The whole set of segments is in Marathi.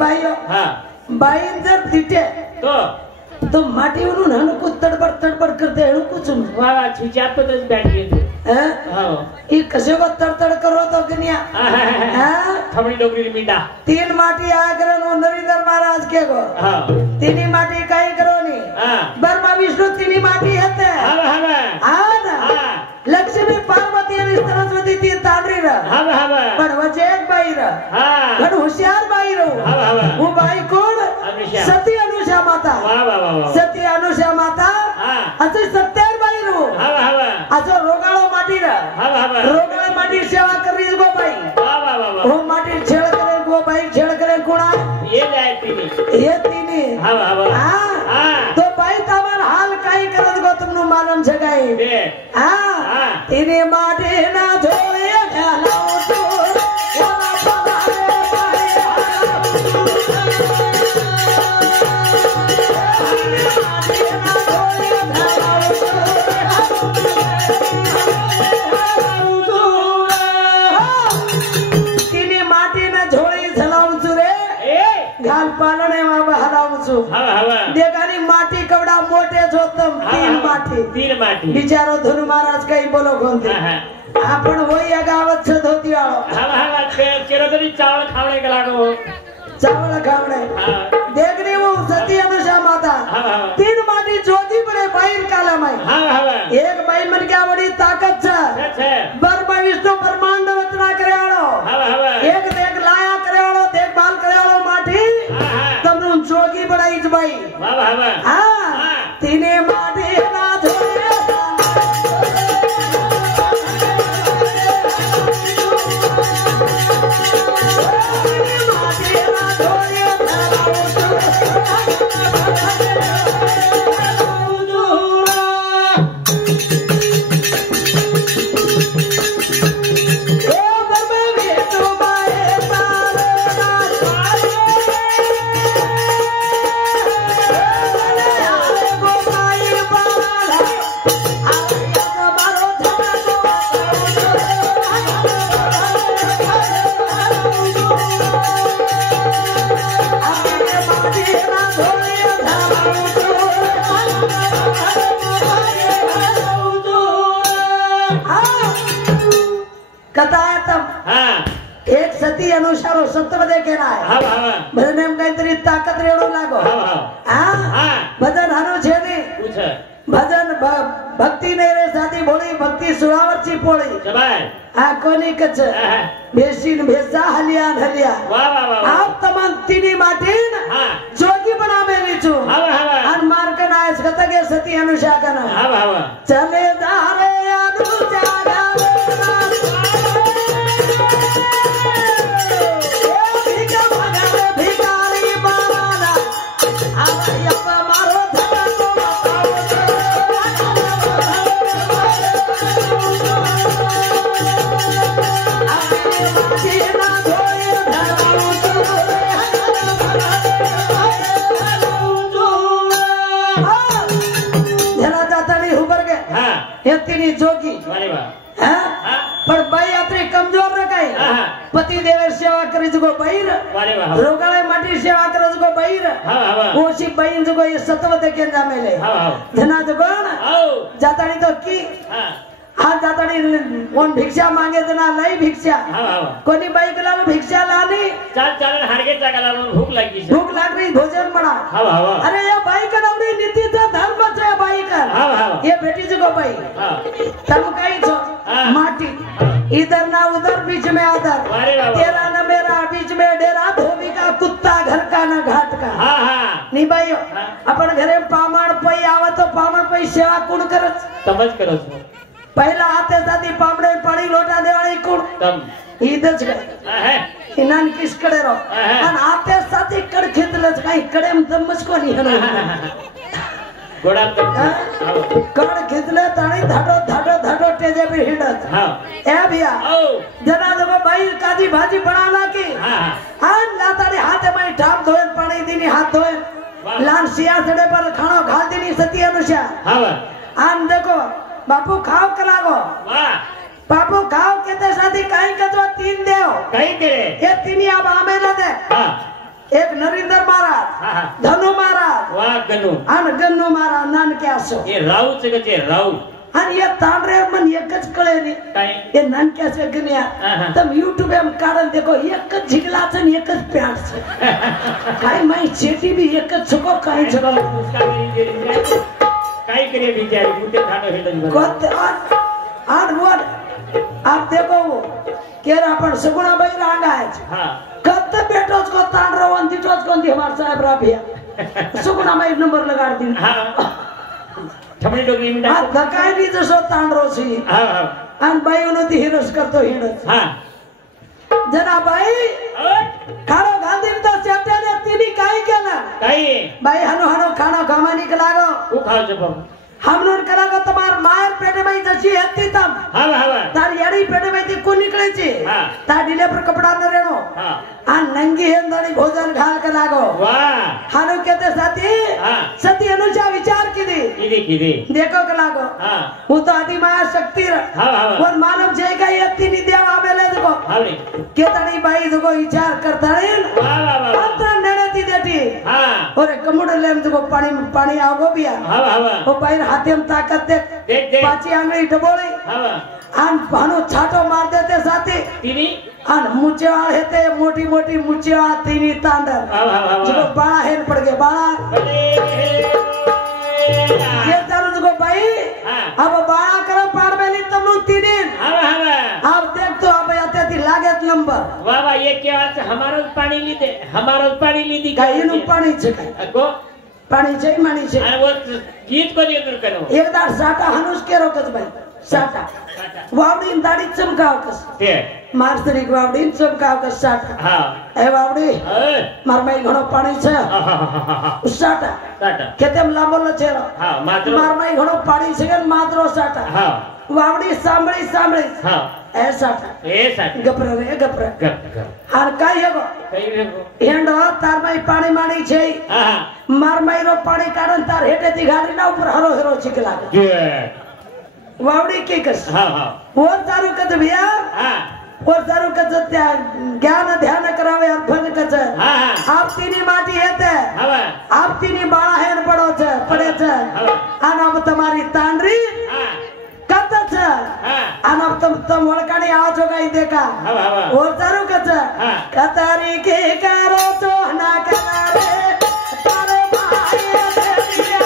बाईयो हाँ बाई जर फिटे तो माटी उन्हों हनु को तड़पड़ करते हनु कुछ वाह छुचा पे तो बैठ गए तू हाँ ये कसे को तड़ करो तो गनिया हाँ थमड़ी डोगरी मीठा 3 माटी आ करो नो नरेंद्र महाराज के को हाँ 3 माटी काई करो नी ब्रह्मा विष्णु 3 माटी हते हाँ ना लक्ष्मी पार्वती और सरस्वती 3 तांडरी रहा पर वचे एक बाई रहा गण होशियार बाई रहो वो बाई कौन सती अनुषा माता सती अनुषा माता असं 70 बाई रहो असं रोगाळो माटी रहा रोगाळो माटी सेवा करी गो बाई वो माटी छेड़ करे गो बाई छेड़ करे कोणा ये तीनी हाँ तो बाई तमार हाल काई करत गो तुमनु मालूम जगाई हाँ तीनी माटी ना धोए ढलाऊ तू माटी कवडा मोठे होतम 3 माटी बिचारो धनु महाराज काही बोलो कोणते आपण होई या गावात छत होती आळो चिरतरी चावल खावणे का लागो चावल खावणे देखने वो सती अनुषा माता 3 माटी जोगी बड़े बाहर काला माई एक बाई मन क्या बड़ी ताकत छे ब्रह्मा विष्णु ब्रह्मांड रचना करे आळो एक देख लाया करे आळो देखभाल करे आळो माटी तमनु जोगी बड़ाई ज बाई हां 3 माटी ना धोए एक सती अनुसार सत्यमध्ये केला आहे भजन काहीतरी ताकद रेडू लागो भजन हानो छे ने भजन भक्ति ने रे साथी बोली भक्ति सुरावरची पोळी आ कोणी कच बेसीन भेसा हलियान हलिया आप तमाम 3 माटीन जोगी बनावे लीचू अन मार्कन आयस कतगे सती अनुषा कना चले जा रे अनुषा जोगी पर बाई यात्री कमजोर रखाई पति देवर सेवा करीज गो बहिर रोगाळे माटी सेवा करज गो बहिर ओशी बहिन गो ये सत्वते केंदा मेले धना जगोण जाताणी तो की हां जाताणी कोण भिक्षा मागे जना लई भिक्षा कोणी बाई गला भिक्षा लानी चाल हाडगे जागाला भूक लागली भोजन बना अरे या बाई का नवरी नीति तो धर्म छे बाई का ये बेटी जगो बाई तब कहीं छो माटी इधर ना उधर बीच में आदर तेरा न मेरा बीच में डेरा धोबी का कुत्ता घर का न घाट का नहीं भाइयों अपन घरे पामण पई आवे तो पामण पई सेवा कोण करत समझ करत पहिला हाते साथी पामडे पाणी लोटा देवाळी कोण तम ईदच काय इनान किसकडे रो आणि हाते साथी कड खेतलच काय कडेम दमच कोणी हनो गोडा कड खेतले ताणी धाडो टेजे पे हिंडत ए भैया जना जब बाई काजी भाजी बनाना की आन लाताड़ी हाथे में ठाप धोए पानी दीनी हाथ धोए लान सिया सड़े पर खानो घाल दीनी सती अनुषा आन देखो बापू खाओ कलागो बापू खाओ कहते साथी कहीं कतो 3 देओ कहीं करे ये 3 अब हमें न दे एक नरेंद्र महाराज धनु महाराज वा गणू आणि गन्नू महाराज नानक्यासो हे राऊच गचे राऊ आणि या तांडरे मन एकच कळेली काय हे नानक्याचे गण्या तम YouTube एम काढन देखो एकच झिगलाच आणि एकच प्याच काय माई चेटी भी एकच छको काय छको काय करे बिचारी कुठे खाणं भेटत कोत आठ वर आप देखो केर आपण सगुणा बाई रांगायच हां कत बेटोच को तांडरवन दिटोच कोण हमार साहेब राबिया सगुणा बाई नंबर लगा दी हां ठमणी डोगी मिंडा आ धकाय नी जसो तांडरोसी हां हां आणि बाई उन्नती हिरस करतो हिरस हां जना बाई खाणो गांधी तो चट्टाने तिनी काय केला काय बाई हनो हनो खाणो गमानी के लागो तू खाओ जब हमनोन करा को तुम्हार मायर पेटे में जची हत्ती तम हां हां तार याडी पेटे में ती कोण निकळेची हां ता डिले पर कपडा न रेणो हां आ नंगी हेंदड़ी भोजन घाल के लागो वाह हानो कहते साथी हां सती अनुजा विचार की दी देखो के लागो हां वो तो आदि माया शक्ति हां हां और मानव जय का यत्ती नि देव आवेले देखो हां रे केतणी बाई देखो विचार करता रे वाह वाह वाह अंतर नेती देती हां और कमुड़ लेम देखो पानी आवगो बिया हां हां वो बाई हाथे में ताकत देख पाची आंगली डबोळी हां आन भानो छाटो मार देते साथी तिनी आन मुचेवाळ हेते मोठी मोठी मुचेवाळ तिनी तांडर हां हां जो बाळा हेन पड़ गए बाळा ये तारू जो बाई अब बाळा करो पार बेली तमनु तिनी हां हां अब देख तो अब आते थी लागत नंबर वाह वाह ये क्या से हमारो पानी ली दी काय इनु पाणी छे काय को पाणी छे माणी छे आणि वो गीत को दूर करो एकदा साटा हनुस के रोकत बाई साटा वावडी दाढी चमकाव कस ते मारसरी वावडी चमकाव कस साटा हां ए वावडी मार माई घणो पाणी छे साटा साटा केतेम लांबोलो छे हां मात्र मार माई घणो पाणी छे मात्रो साटा हां वावडी सांभळी हां ए साटा गपर रे गपर गप हार काय हेगो कई रे हेंडो तार माई पाणी माणी छे हां मार माई रो पाणी काढन तार हेटे ती गाडी ना ऊपर हरो हरो चिकला वावडी के कस हां हां वर तारू कच भैया हां वर तारू कच त्या ज्ञान ध्यान करावे अर्पण कच हां हां आप तिनी माटी हेते हां आप तिनी बाळा हेन पडो छे पडे छे आन अब तुम्हारी तांडरी हां कत छे हां आन अब तुम वळकाणी आवाज गाई देखा हां हां वर तारू कच कतारी के करो तो ना करे तारे माये देविया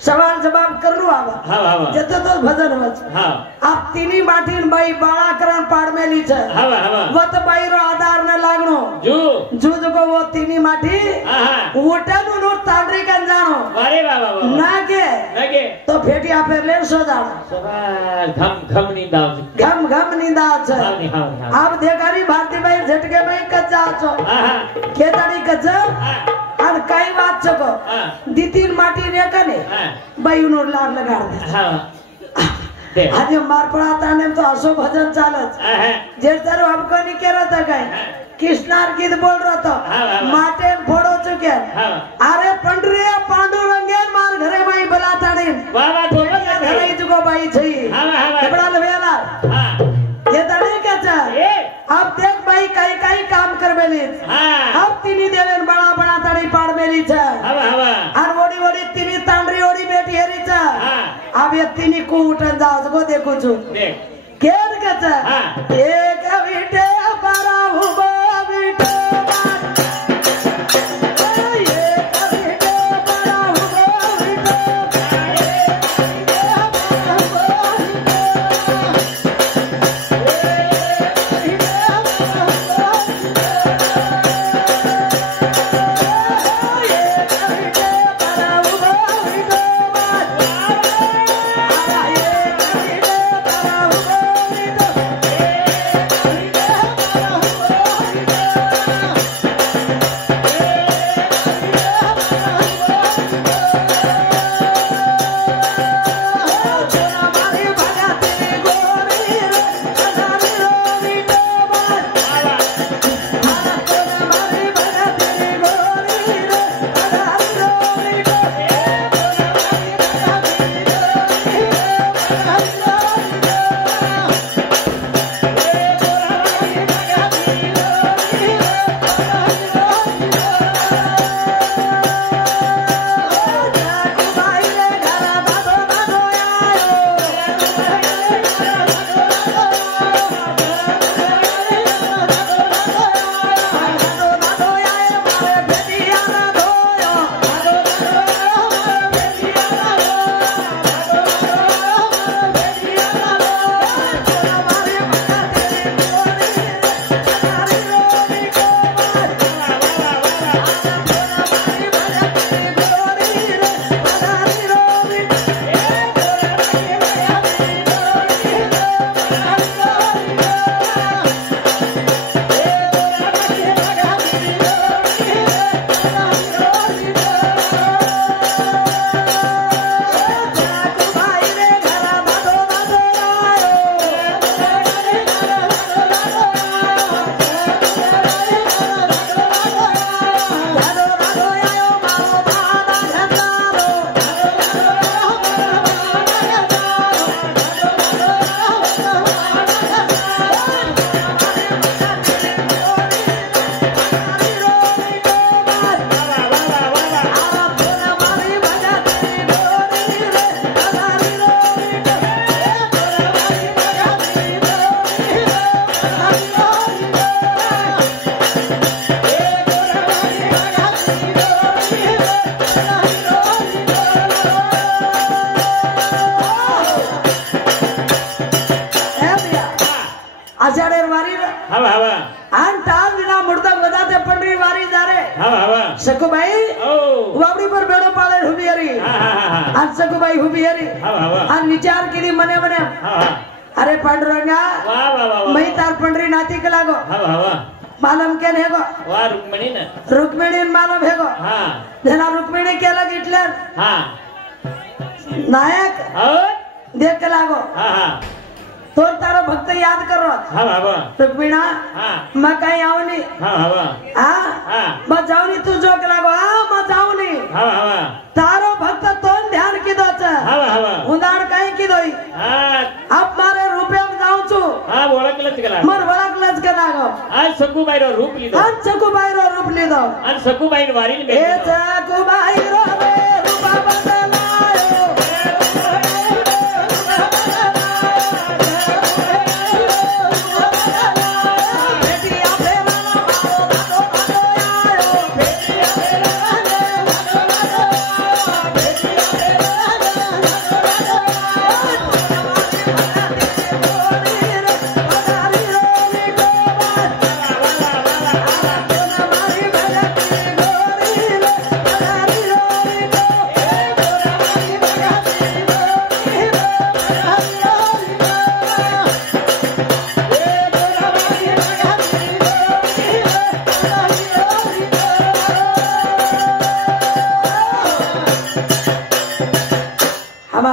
सवाल जवाब कर लो आवा जते तो भजन वच आप तिनी माठीन बाई बाळा करण पाड मेली छ वत बाई रो आधार न लागणो जू जो वो तिनी माठी उठनु नो तांडरी कन जानो अरे बाबा नागे तो फेटिया फेर ले सो जानो घम नींदा छ आप देखारी भारती बाई झटके बाई कच्चा छो केतानी कच्चा और कई बात छको दितीन माटी रे कने बाई उनो लाग लगा दे आज मार पड़ा ताने तो असो भजन चालत जे तारो हमको नहीं कह रहा था काय कृष्णार गीत बोल रहा था माटे फोड़ो चुके अरे पंडरे पांडुरंगे मार घरे माई बला ताने बाबा थोड़ा घरे तुको बाई छई बड़ा लवेला ये ताने कचा अब देख भाई कई कई काम कर बेली अब तिनी देवेन बड़ा बड़ा ताड़ी पाड़ बेली छ और वोडी वोडी तिनी तांडरी ओडी बेटी हेरी छ अब ये तिनी को उठन जाओ को देखो छु केर कचा एक विटे बड़ा हुबो विटे सखूबाई वावडी पर बेडो पाळे उभी हरी आणि सखूबाई उभी हरी आणि विचार केली मने मने अरे पांडुरंगा मै तार पंढरी नाती के लागो मालम के हेगो रुक्मिणी मालम हेगो जना रुक्मिणी केला गिटल्यार नायक देख के लागो तो तारो भक्त याद करो रुक्मिणा मैं कहीं आऊनी मैं जाऊनी तू जो के लागो मैं जाऊनी तारो भक्त तो ध्यान की दो उदार कहीं की दोई अब मारे रुपये में जाऊं छू मर ओळखलंच के लागो आज सखूबाई रो रूप लीधो आज सखूबाई रो रूप लीधो आज सखूबाई रो वारी में ए सखूबाई रो रे रूपा बदलायो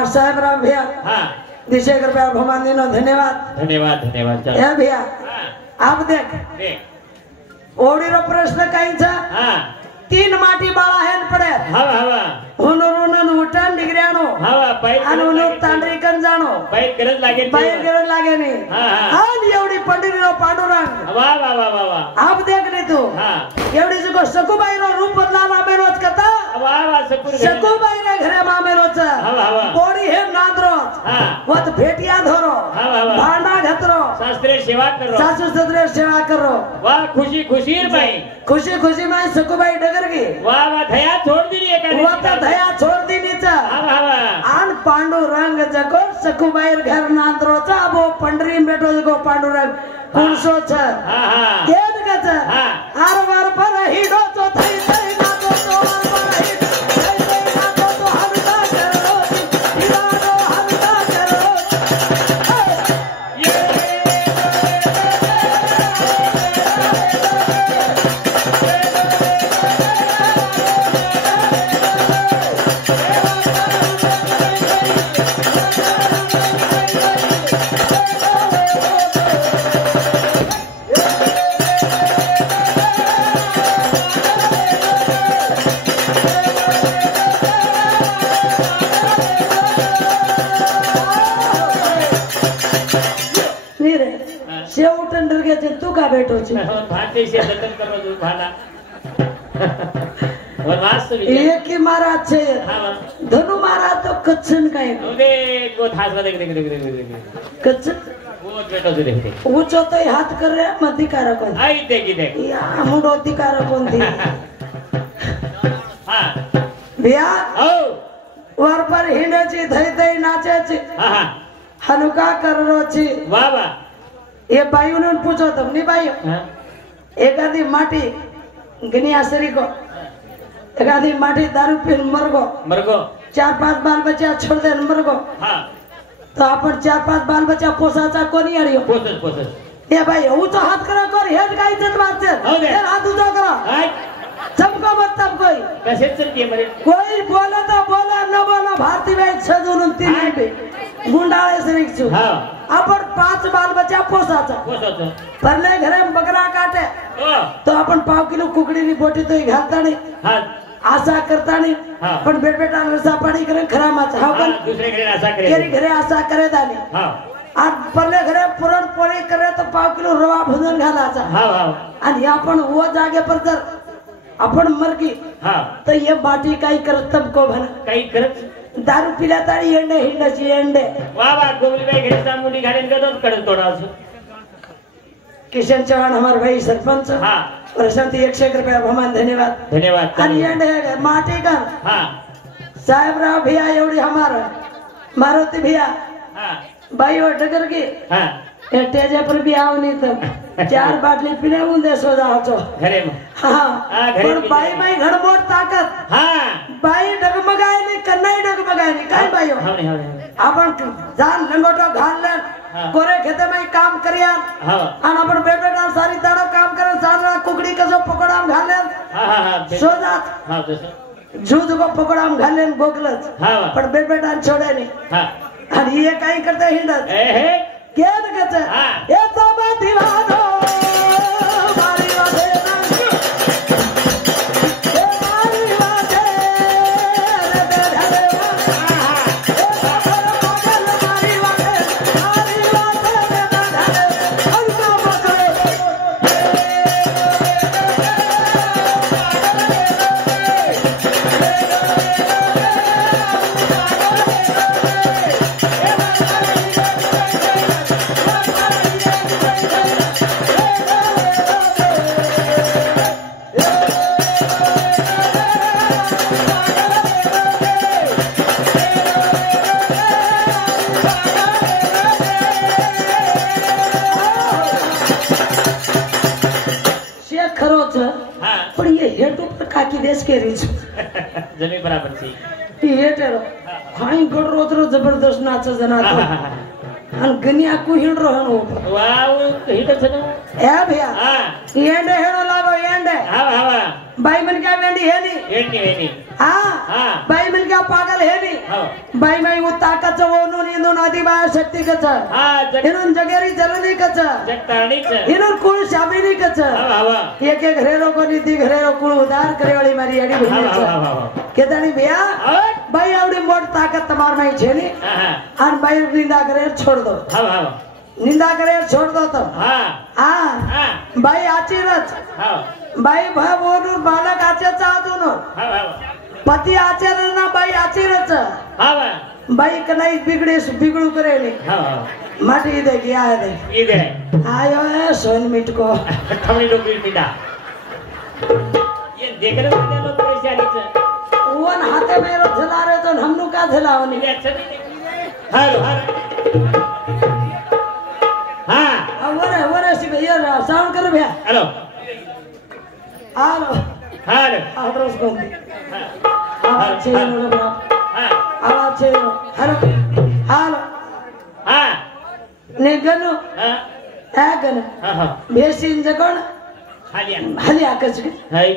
साहेबराव भैया दिशे कृपया भगवान दिनो धन्यवाद धन्यवाद धन्यवाद भैया आप देख ओडी रो प्रश्न काहींचा 3 माटी बाळा हेन पडे हुनरुन उठन डिग्र्यानो आणि तांडरीकन जाणो गरज लागे नी आणि एवढी पंढरी रो पांडुरंग वाह वाह वाह वाह आप देख रे तू एवढी जो सखूबाई रो रूप बदला मामेरोच कथा वाह वाह सखूबाई रे घरे मामेरोच बोडी हे नांदरो वत भेटिया धरो भांडा घतरो शास्त्रे सेवा करो सासू ससरे सेवा करो वाह खुशी खुशी भाई खुशी में सखूबाई डगर की वाह वाह दया छोड़ दी एका दया छोड़ दी नीचा आन पांडुरंग जको सखूबाई घर नांदरोचा अबो पंढरी बेटो जको पांडुरंग कुणसो छ केद गच आर वार पर हिडो तो थई थई ना तो तू का बैठो भाटे से जतन करो तू भाला और वास्तव एक ही महाराज छे धनु महाराज तो कच्छन काय देखो थास देख देख देख देख कच्छन वो बैठो दे देख ऊंचो तो हाथ कर रे मधिकार कोण आई देख या मुंडो अधिकार कोण थी हां भैया ओ वर पर हिंडची धई धई नाचेची हां हनुका कररोची वाह वाह ये बायू ने पूछो तुम नहीं बायू एक आधी माटी गनी आसरी को एक आधी माटी दारू पीन मरगो 4-5 बाल बच्चा छोड़ दे मरगो तो अपन 4-5 बाल बच्चा पोसाचा कोणी आरियो पोसस ये भाई वो तो हाथ करा कर हेड का इज्जत बात से हाथ उठा करो सबको मतलब कोई कैसे चलती है मेरे कोई बोले तो बोला न बोला भारतीय में 6-3 पे गुंडाळे सरीक्षु अपन 5 बाल बच्चा पोसाचा परले घरे बकरा काटे तो अपन 5 किलो कुकड़ी नी बोटी तो घालता नहीं आशा करता नहीं पण बेटा रसा पाणी करे खरा माच हा पण दुसरे घरे आशा करे घरे आशा करे दानी आज परले घरे पुरण पोळी करे तो 5 किलो रवा भुजन घालाचा आणि आपण वो जागे पर जर आपण मरगी तो ये बाटी काही करत तुमको भन काही करत दारू पिला तारी एंडे हिंडाची एंडे वाह वाह गोबलीबाई घरे सामुडी घालेन गदो कडन तोडावसो किशन चौहान हमारे भाई सरपंच प्रशांति 100 रुपया भगवान धन्यवाद धन्यवाद आणि एंडे माटी का साहेबराव भैया एवढी हमारा मारुती भैया बाई और डगर की त्याच्या पर बी आव नाही तर 4 बाटली पिण्याहून दे सोजाचो घरे हा पण बाई बाई घडमोड ताकद हा बाई डगमगाय नाही कन्नाई डगमगाय नाही काय बाई आपण जान लंगोटो घालले कोरे खेते में काम करिया आणि आपण बेबेटा सारी ताडो काम करे सारा कुकडी कसो पकडाम घाले सोजात झूद को पकडाम घाले बोकलच पण बेबेटा छोडे नाही आणि हे काही करता हिंडत केन कच याचा दिवानो मारी वादे पण ये हेटू पर काकी देश के रीच जमी बराबर थी ये टेरो हाई गड रोज रोज जबरदस्त नाच जनातो अन गनिया को हिंड रहन हो वाव हिट छनो ए भैया येंडे हेणो लागो येंडे हा बाई मन क्या वेंडी है नी हां बाई मन क्या पागल है नी बाई माई वो ताकत वो नो नी नदी बा शक्ति कच इनुन जगेरी जलनी कच जगताणी च इनुन कुल शामिनी कच एक एक घरेरो को नीति घरेरो कुल उधार करे वाली मारी एडी भई छ केदानी भैया बाई आवडी मोट ताकत तमार में छे नी अन बाई निंदा करे छोड़ दो निंदा करे छोड़ दो तो हां बाई आची रच बाई भाई बोलू बालक आचे चाहतो नो पति आचे ना बाई आची रच बाई कनाई बिगड़ू करे नी माटी दे गया दे इधे आयो है सोन मिट को थमनी लोग मिटा ये देख रहे हो लोग पैसे आनी छ वन हाथे में रो झला रे तो हमनु का झलाओ नी हेलो हां वरे सी भैया साउंड कर भैया हेलो हेलो एड्रेस कौन दी आवाज छे हेलो ने गनो गन बेसिन जकोण हालिया कच हाय